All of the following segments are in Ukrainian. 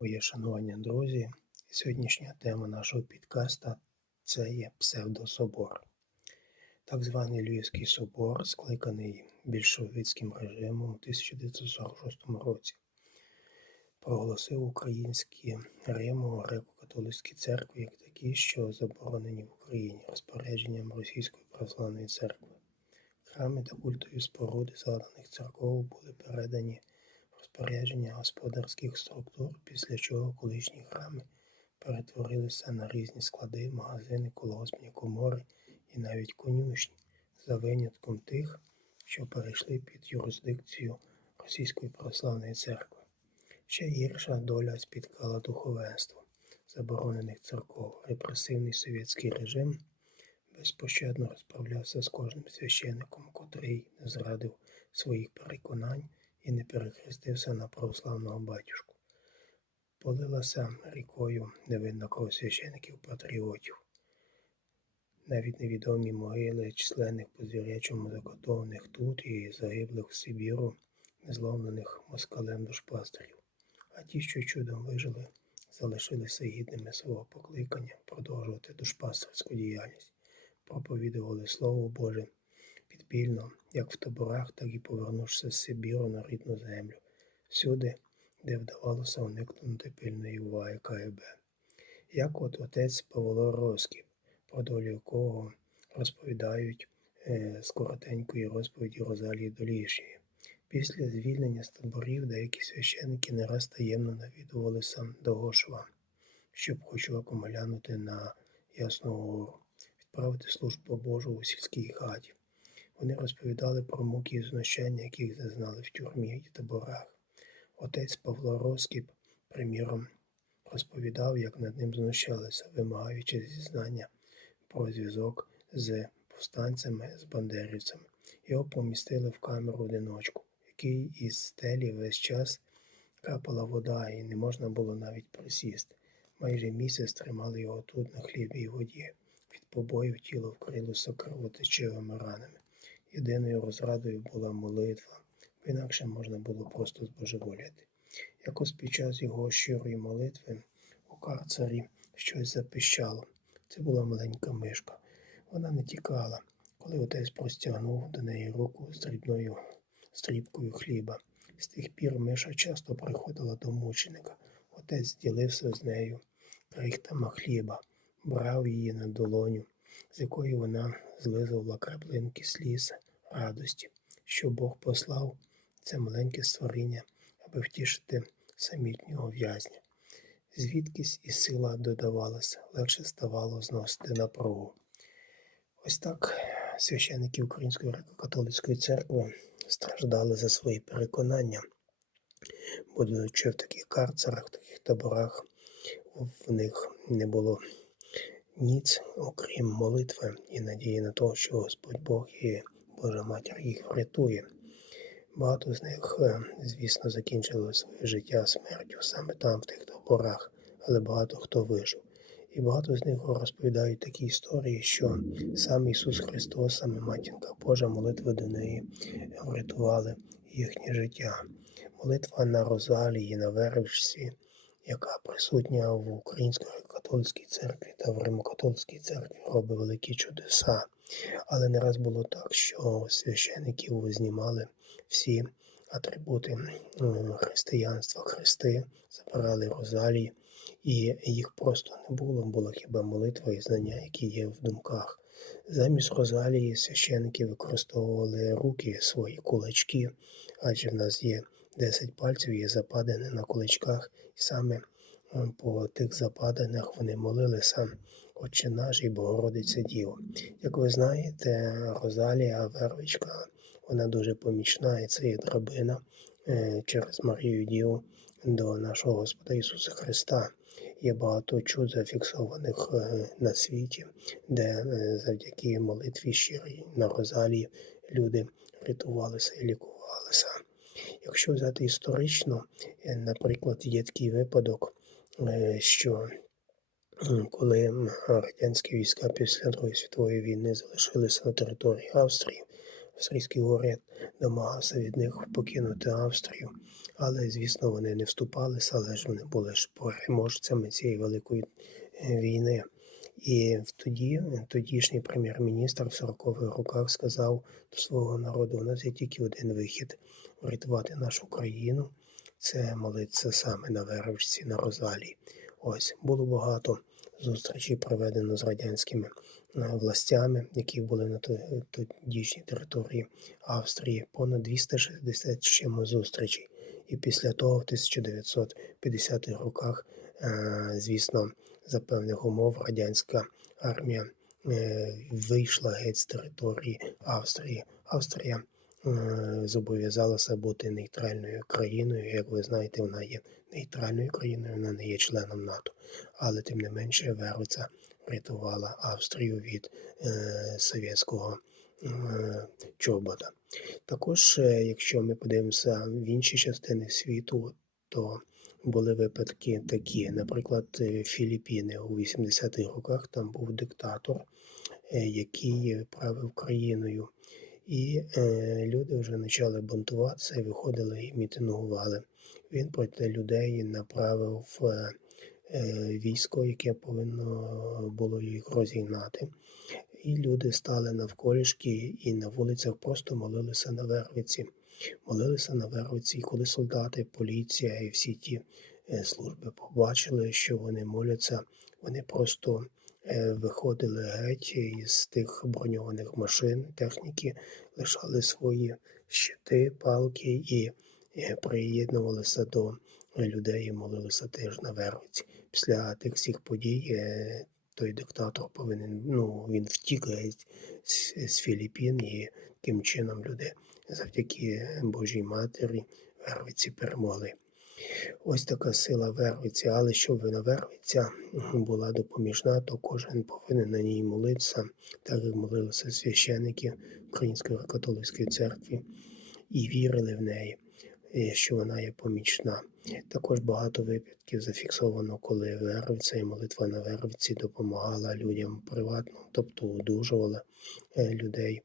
Моє шанування, друзі, сьогоднішня тема нашого підкаста це є псевдособор. Так званий Львівський собор, скликаний більшовицьким режимом у 1946 році, проголосив українські Риму греко-католицькі церкви як такі, що заборонені в Україні розпорядженням Російської православної церкви. Храми та культові споруди згаданих церков були передані розпорядження господарських структур, після чого колишні храми перетворилися на різні склади, магазини, колгоспні комори і навіть конюшні, за винятком тих, що перейшли під юрисдикцію Російської православної церкви. Ще гірша доля спіткала духовенство заборонених церков. Репресивний совєтський режим безпощадно розправлявся з кожним священником, котрий не зрадив своїх переконань і не перехрестився на православного батюшку. Полилася рікою невинна кров священиків патріотів. Навіть невідомі могили численних по звірячому закотованих тут і загиблих в Сибіру, незломлених москалем душпастерів. А ті, що чудом вижили, залишилися гідними свого покликання продовжувати душпастерську діяльність, проповідували Слово Боже підпільно, як в таборах, так і повернувшися з Сибіру на рідну землю, всюди, де вдавалося уникнути пильної уваги КГБ. Як от отець Павло Росків, про долю якого розповідають е, з коротенької розповіді Розалії Долішії. Після звільнення з таборів деякі священники не раз таємно навідувалися до Гошва, щоб хоч оком глянути на Ясну Гору, відправити службу Божу у сільській хаті. Вони розповідали про муки і знущання, яких зазнали в тюрмі і таборах. Отець Павло Роскіп, приміром, розповідав, як над ним знущалися, вимагаючи зізнання про зв'язок з повстанцями, з бандерівцями. Його помістили в камеру одиночку, який із стелі весь час капала вода, і не можна було навіть присісти. Майже місяць тримали його тут на хлібі і воді. Від побоїв тіло вкрилося кровотечивими ранами. Єдиною розрадою була молитва, бо інакше можна було просто збожеволіти. Якось під час його щирої молитви у карцері щось запищало. Це була маленька мишка. Вона не тікала, коли отець простягнув до неї руку з дрібною стрібкою хліба. З тих пір миша часто приходила до мученика. Отець ділився з нею крихтами хліба, брав її на долоню, з якої вона злизувала краплинки сліз, радості, що Бог послав це маленьке створіння, аби втішити самітнього в'язня. Звідкись і сила додавалася, легше ставало зносити напругу. Ось так священники Української греко-католицької церкви страждали за свої переконання, будучи в таких карцерах, в таких таборах, в них не було ніц, окрім молитви і надії на те, що Господь Бог і Божа Матір їх врятує. Багато з них, е, звісно, закінчили своє життя смертю саме там, в тих таборах, але багато хто вижив. І багато з них розповідають такі історії, що сам Ісус Христос, саме Матінка Божа, молитви до неї врятували їхнє життя. Молитва на Розалії, на Вервичці, яка присутня в Українській католицькій церкві та в Римокатолицькій церкві, робить великі чудеса. Але не раз було так, що священиків знімали всі атрибути християнства, хрести, забирали розалії, і їх просто не було, була хіба молитва і знання, які є в думках. Замість розалії священики використовували руки, свої кулачки, адже в нас є 10 пальців, є западини на кулачках, і саме по тих западинах вони молилися Отче наш і Богородиця Діво. Як ви знаєте, Розалія Вервичка, вона дуже помічна, і це є драбина е, через Марію Діву до нашого Господа Ісуса Христа. Є багато чуд зафіксованих е, на світі, де е, завдяки молитві щирій на Розалії люди рятувалися і лікувалися. Якщо взяти історично, наприклад, є такий випадок, що коли радянські війська після Другої світової війни залишилися на території Австрії, Австрійський уряд домагався від них покинути Австрію, але, звісно, вони не вступалися, але ж вони були ж переможцями цієї великої е, війни. І тоді тодішній прем'єр-міністр в 40-х роках сказав до свого народу: у нас є тільки один вихід врятувати нашу країну. Це молитися саме на Вервичці, на Розалії. Ось було багато зустрічей проведено з радянськими е, властями, які були на тодішній території Австрії. Понад 260 з чимось зустрічей. І після того, в 1950-х роках, е, звісно, за певних умов радянська армія е, вийшла геть з території Австрії. Австрія е, зобов'язалася бути нейтральною країною. Як ви знаєте, вона є нейтральною країною, вона не є членом НАТО. Але тим не менше Вервиця врятувала Австрію від е, совєтського е, чобота. Також, якщо ми подивимося в інші частини світу, то були випадки такі, наприклад, е, Філіппіни у 80-х роках там був диктатор, е, який правив країною. І е, люди вже почали бунтуватися виходили і мітингували. Він проти людей направив е, е, військо, яке повинно було їх розігнати. І люди стали навколішки і на вулицях просто молилися на Вервиці. Молилися на Вервиці, і коли солдати, поліція і всі ті е, служби побачили, що вони моляться, вони просто е, виходили геть із тих броньованих машин, техніки, лишали свої щити, палки і е, приєднувалися до людей і молилися теж на Вервиці. Після тих всіх подій той диктатор повинен, ну, він втік з, з Філіппін і таким чином люди завдяки Божій Матері Вервиці перемогли. Ось така сила Вервиці, але щоб вона Вервиця була допоміжна, то кожен повинен на ній молитися, так як молилися священники Української католицької церкви і вірили в неї, е, що вона є помічна. Також багато випадків зафіксовано, коли Вервиця і молитва на Вервиці допомагала людям приватно, тобто одужувала е, людей,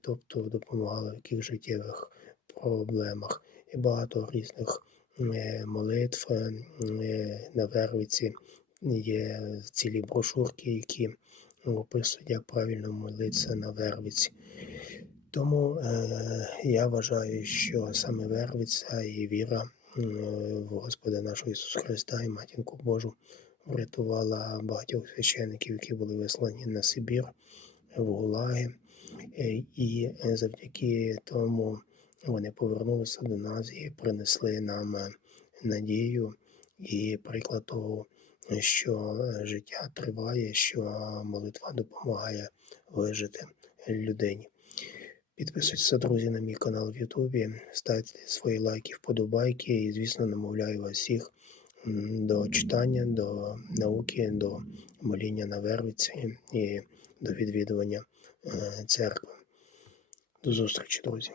тобто допомагала в яких життєвих проблемах. І багато різних е, молитв е, е, на Вервиці є цілі брошурки, які описують, як правильно молитися на Вервиці. Тому е, я вважаю, що саме Вервиця і віра е, в Господа нашого Ісуса Христа і Матінку Божу врятувала багатьох священиків, які були вислані на Сибір, в Гулаги. Е, І е, завдяки тому вони повернулися до нас і принесли нам е, надію і приклад того, що життя триває, що молитва допомагає вижити людині. Підписуйтеся, друзі, на мій канал в Ютубі, ставте свої лайки, вподобайки і, звісно, намовляю вас всіх до читання, до науки, до моління на Вервиці і до відвідування церкви. До зустрічі, друзі!